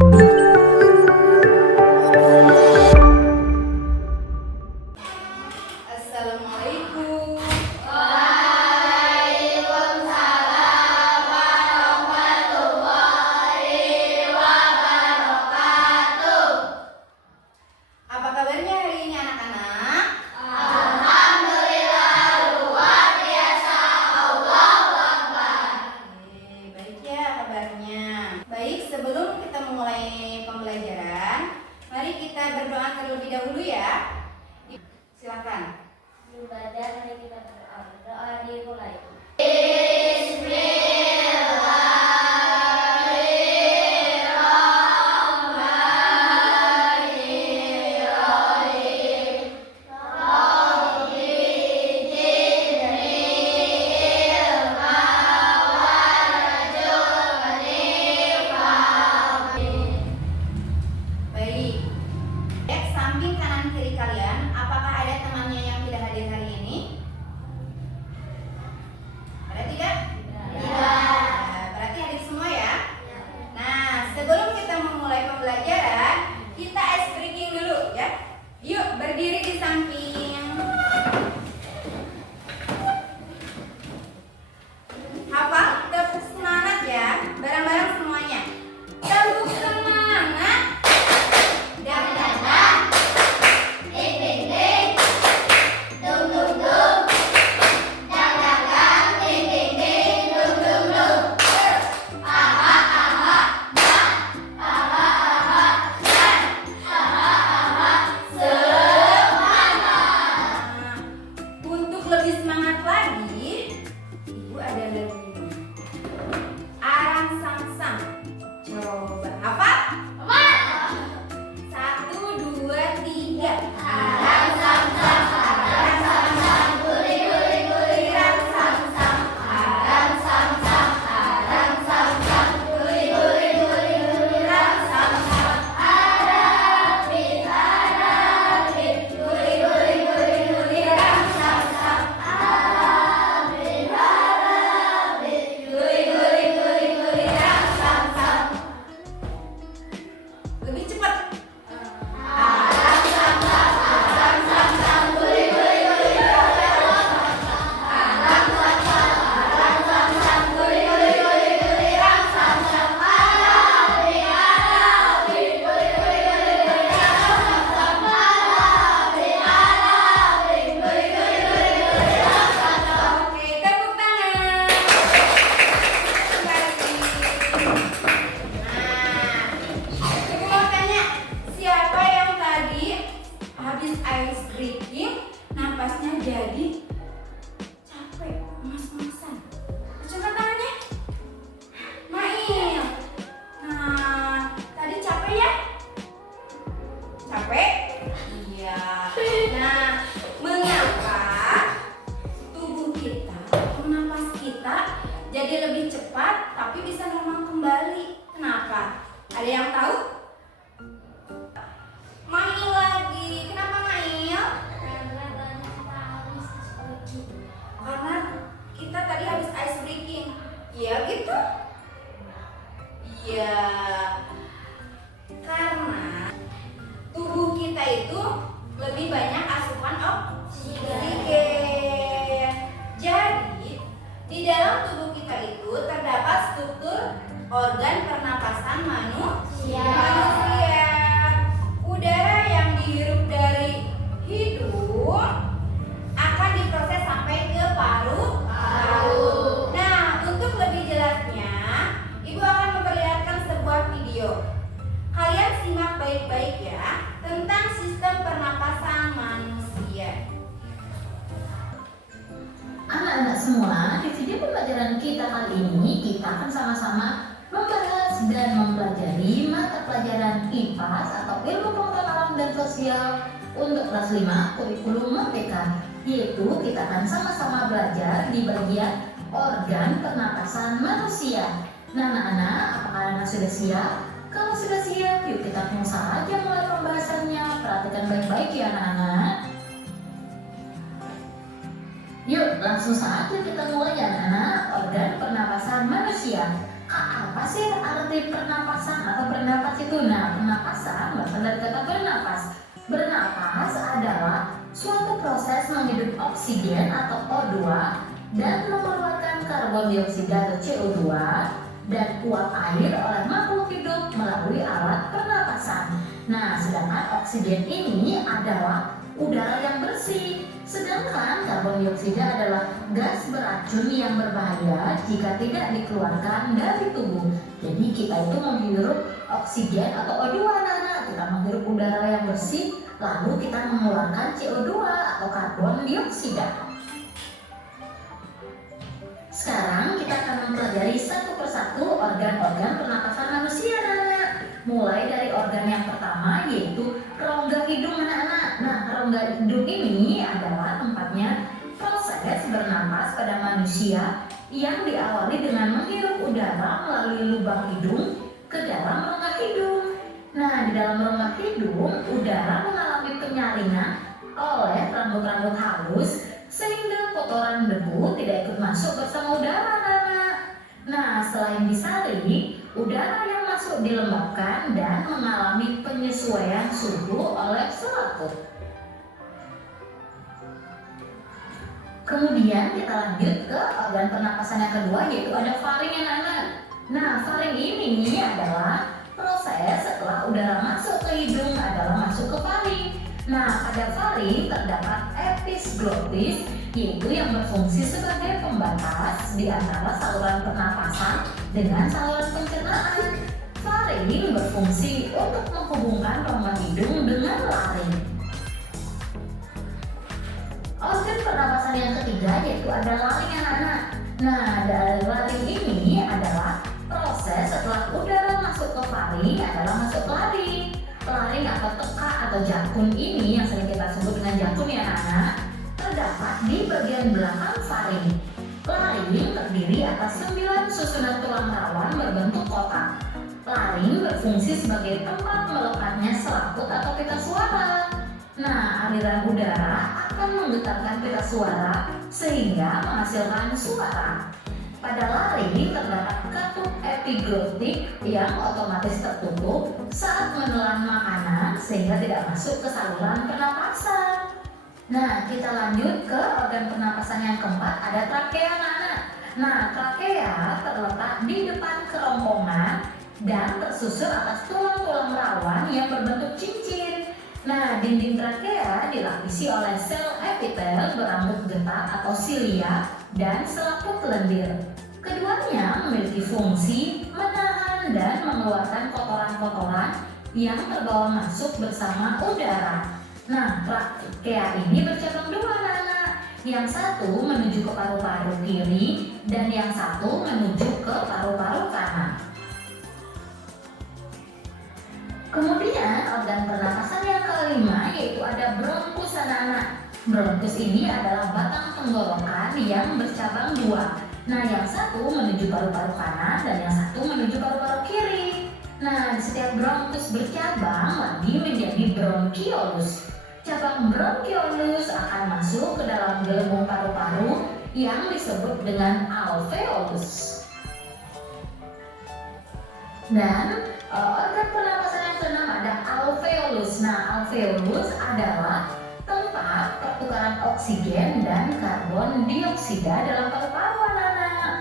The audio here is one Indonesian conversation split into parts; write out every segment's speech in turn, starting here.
Assalamualaikum. Waalaikumsalam warahmatullahi wabarakatuh. Apa kabarnya hari ini anak-anak? Alhamdulillah luar biasa. Allahu Akbar. Baik ya kabarnya. Baik, sebelum kita memulai pembelajaran, mari kita berdoa terlebih dahulu ya. Silakan. Belajar, mari kita berdoa. Doa dimulai. Baik. Cek samping kanan kiri kalian, apakah ada temannya yang tidak hadir hari ini? Ada tidak? Tidak. Berarti hadir semua ya? Nah, sebelum kita memulai pembelajaran, kita ice breaking dulu ya. Yuk, berdiri di samping. Hafal, tepuk semangat ya. Bareng-bareng semuanya. Tepuk semangat. Dan dan ding ding ding, dung dung dung, dan dan ding ding ding, dung dung dung. Aha aha dan, aha aha dan, aha aha semangat. Nah, untuk lebih semangat lagi, Ibu ada lagi nih. Arang sang-sang. Coba hafal? Satu, dua, tiga. Arang sam sam, arang sam sam, guli guli guli, arang sam sam, arang sam sam, arang sam sam, guli guli guli guli, arang sam sam, arapit, guli guli guli guli, arang sam sam, arapit, guli guli guli guli, arang sam sam. Lebih cepat. Arang sam sam, arang sam sam, guli guli guli, arang sam sam, arang sam sam, guli guli guli guli, arang sam sam, arapit, guli guli guli guli, arang sam sam, arapit, guli guli guli guli, arang sam sam. Oke, tepuk tangan. Nah, Ibu mau tanya, siapa yang tadi habis ice breaking, napasnya jadi capek, emas-emasan? Coba tangannya. Mail. Nah, tadi capek ya? Capek? Iya. Nah, mengapa tubuh kita, napas kita jadi lebih cepat tapi bisa normal kembali? Kenapa? Ada yang tahu? Mail lagi. Kenapa Mail? Karena kita tadi habis ice breaking. Iya gitu? Iya. Karena tubuh kita itu lebih banyak asupan oksigen. Jadi, di dalam tubuh kita itu terdapat struktur organ pernapasan manusia. Udara yang dihirup dari hidung akan diproses sampai ke paru-paru. Nah, untuk lebih jelasnya, Ibu akan memperlihatkan sebuah video. Kalian simak baik-baik ya tentang sistem pernapasan manusia. Anak-anak semua, di video pembelajaran kita kali ini kita akan sama-sama membahas dan mempelajari mata pelajaran IPAS atau Ilmu Pengetahuan Alam dan Sosial untuk kelas 5 kurikulum Merdeka, yaitu kita akan sama-sama belajar di bagian organ pernapasan manusia. Nah anak-anak, apakah anak sudah siap? Kalau sudah siap, yuk kita langsung saja mulai pembahasannya. Perhatikan baik-baik ya anak-anak. Yuk langsung saja kita mulai ya anak-anak. Organ pernapasan manusia. Apa sih arti pernapasan atau bernapas itu itu. Nah, pernapasan berasal dari kata bernapas. Bernapas adalah suatu proses menghirup oksigen atau O2 dan mengeluarkan karbon dioksida atau CO2 dan uap air oleh makhluk hidup melalui alat pernapasan. Nah, sedangkan oksigen ini adalah udara yang bersih, sedangkan karbon dioksida adalah gas beracun yang berbahaya jika tidak dikeluarkan dari tubuh. Jadi kita itu menghirup oksigen atau O2, anak-anak. Kita menghirup udara yang bersih, lalu kita mengeluarkan CO2 atau karbon dioksida. Sekarang kita akan mempelajari satu persatu organ-organ pernapasan manusia, anak-anak. Mulai dari organ yang pertama, yaitu rongga hidung, anak-anak. Nah, rongga hidung ini adalah tempatnya proses bernapas pada manusia yang diawali dengan menghirup udara melalui lubang hidung ke dalam rongga hidung. Nah, di dalam rongga hidung, udara mengalami penyaringan oleh rambut-rambut halus sehingga kotoran debu tidak ikut masuk bersama udara, anak-anak. Nah, selain disaring, udara yang masuk dilembabkan dan mengalami penyesuaian suhu oleh selaput. Kemudian kita lanjut ke organ pernapasan yang kedua, yaitu ada faring, anak-anak. Nah, faring ini adalah proses setelah udara masuk ke hidung adalah masuk ke faring. Nah, pada faring terdapat epiglottis, yaitu yang berfungsi sebagai pembatas di antara saluran pernapasan dengan saluran pencernaan. Faring berfungsi untuk menghubungkan rongga hidung dengan laring. Organ pernapasan yang ketiga yaitu ada laring, anak-anak. Nah, dari laring ini adalah proses setelah udara masuk ke faring adalah masuk ke laring. Laring atau tekak atau jakun ini yang sering kita sebut dengan jakun, ya anak-anak, terdapat di bagian belakang faring. Laring terdiri atas 9 susunan tulang rawan berbentuk kotak. Laring berfungsi sebagai tempat melekatnya selaput atau pita suara. Nah, aliran udara akan menggetarkan pita suara sehingga menghasilkan suara. Pada laring terdapat katup epiglottik yang otomatis tertutup saat menelan makanan sehingga tidak masuk ke saluran pernapasan. Nah, kita lanjut ke organ pernapasan yang keempat, ada trakea, anak-anak. Nah, trakea terletak di depan kerongkongan dan tersusun atas tulang-tulang rawan yang berbentuk cincin. Nah, dinding trakea dilapisi oleh sel epitel berambut getah atau silia dan selaput lendir. Keduanya memiliki fungsi menahan dan mengeluarkan kotoran-kotoran yang terbawa masuk bersama udara. Nah, trakea ini bercabang dua, anak-anak. Yang satu menuju ke paru-paru kiri dan yang satu menuju ke paru-paru kanan. Kemudian organ pernapasan yang kelima yaitu ada bronkus, anak-anak. Bronkus ini adalah batang tenggorokan yang bercabang dua. Nah, yang satu menuju paru-paru kanan dan yang satu menuju paru-paru kiri. Nah, di setiap bronkus bercabang lagi menjadi bronkiolus. Cabang bronkiolus akan masuk ke dalam gelembung paru-paru yang disebut dengan alveolus. Dan organ pernapasan yang keenam ada alveolus. Nah, alveolus adalah tempat pertukaran oksigen dan karbon dioksida dalam paru-paru, anak-anak.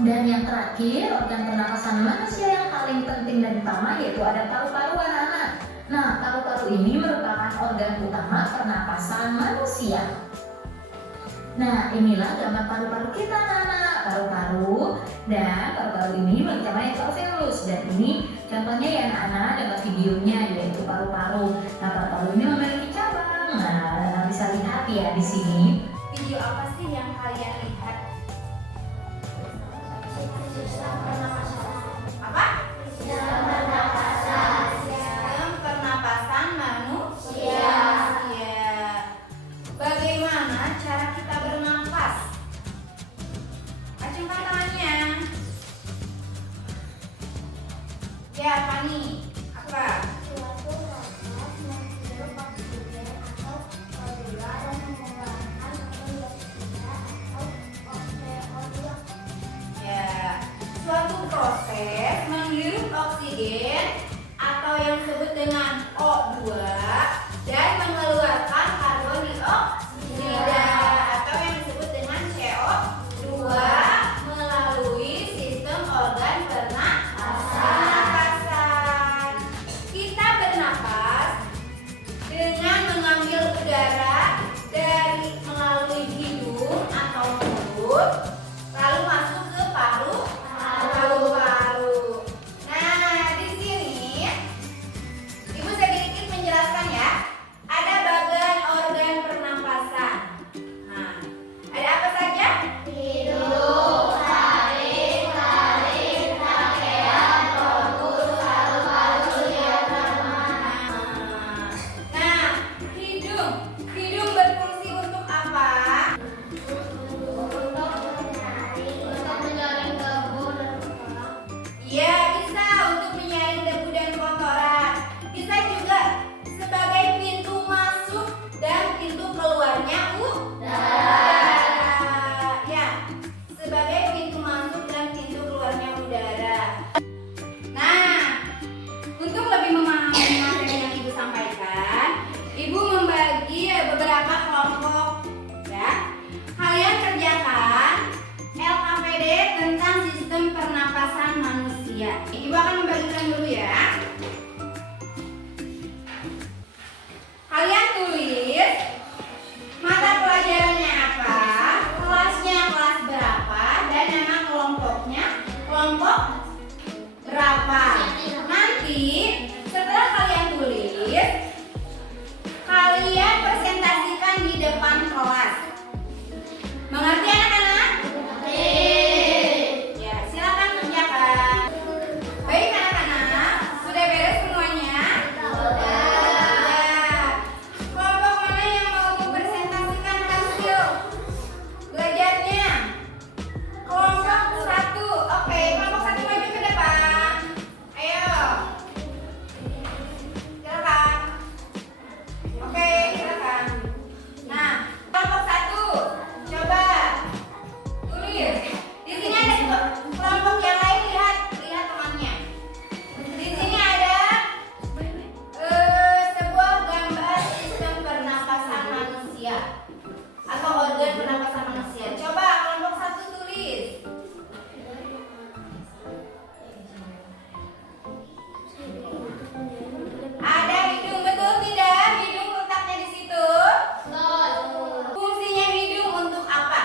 Dan yang terakhir, organ pernapasan manusia yang paling penting dan utama yaitu ada paru-paru, anak-anak. Nah, paru-paru ini merupakan organ utama pernapasan manusia. Nah, inilah gambar paru-paru kita, anak-anak. Paru-paru, dan paru-paru ini mencapainya alveolus. Dan ini contohnya ya anak-anak, dapat videonya yaitu paru-paru. Nah, paru-paru ini memiliki cabang. Nah, bisa lihat ya di sini. Video apa sih yang kalian lihat? Apa? Sistem pernapasan manusia. Bagaimana cara kita bernapas? Acungkan tangannya. Ya, Fani. Apa? Suatu proses menghirup oksigen atau O2 dan mengeluarkan karbon dioksida atau CO2. Ya. proses menghirup oksigen atau yang disebut dengan O2 dan mengeluarkan karbon dioksida atau yang disebut dengan CO2 melalui sistem organ pernapasan. Kita bernapas dengan mengambil udara dari melalui hidung atau mulut, lalu masuk ke paru-paru. Nah, di sini Ibu sedikit menjelaskan ya. Ada bagian organ pernapasan. Nah, ada apa saja? Hidung, taring, trachea, bronkus, paru-paru, diafragma. Nah, hidung berfungsi untuk apa? Untuk menyaring debu dan kotoran. Iya, bisa untuk menyaring debu dan kotoran. Bisa juga sebagai pintu masuk dan pintu keluarnya udara. Ya, sebagai pintu masuk dan pintu keluarnya udara. Nah, untuk lebih memahami materi yang Ibu sampaikan, Ibu membagi beberapa kelompok ya. Kalian kerjakan LKPD tentang sistem pernapasan manusia. Ibu akan membagikan dulu ya. Kalian tulis mata pelajarannya apa, kelasnya kelas berapa, dan nama kelompoknya kelompok berapa. Nanti setelah kalian tulis, kalian presentasikan di depan kelas. Mengerti anak-anak? Ya, silakan kerjakan. Baik anak-anak, sudah beres semuanya? Ya. Kelompok mana yang mau mempresentasikan hasil belajarnya? Kelompok 1. Oke, kelompok 1 maju ke depan. Ayo. Silakan. Oke, silakan. Nah, kelompok 1. Coba tulis. Di sini ada kelompok yang lain, lihat temannya. Di sini ada sebuah gambar sistem pernapasan manusia atau organ pernapasan manusia. Coba kelompok 1 tulis. Ada hidung, betul tidak? Hidung letaknya di situ. Fungsinya hidung untuk apa?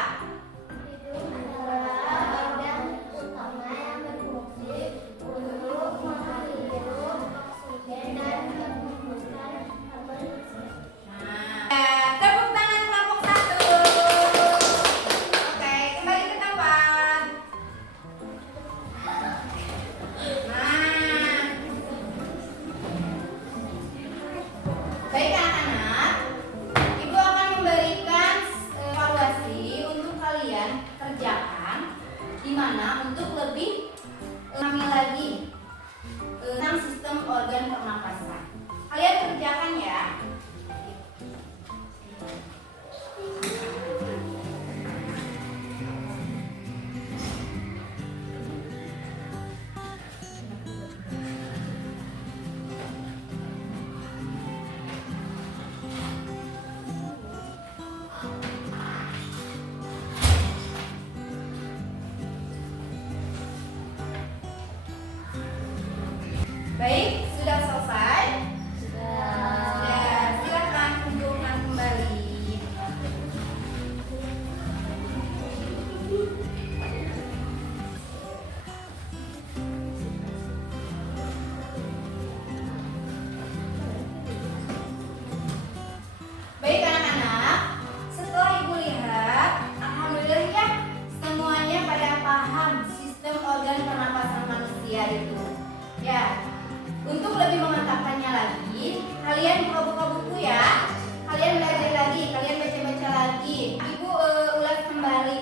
Hidung adalah organ utama yang berfungsi untuk menghirup oksigen dan menghembuskan karbon dioksida. Nah, tepuk tangan kelompok 1. Oke, kembali ke tempat. Nah, baik anak-anak, Ibu akan memberikan evaluasi untuk kalian kerjakan, di mana untuk lebih memahami lagi tentang sistem organ pernapasan. Kalian kerjakan ya. Baik, sudah selesai? Sudah, silakan kunjungan kembali. Baik anak-anak, setelah Ibu lihat, alhamdulillah ya, semuanya pada paham sistem organ pernapasan manusia itu. Ya, untuk lebih memantapkannya lagi, kalian buka-buka buku ya. Kalian belajar lagi, kalian baca-baca lagi. Ibu ulas kembali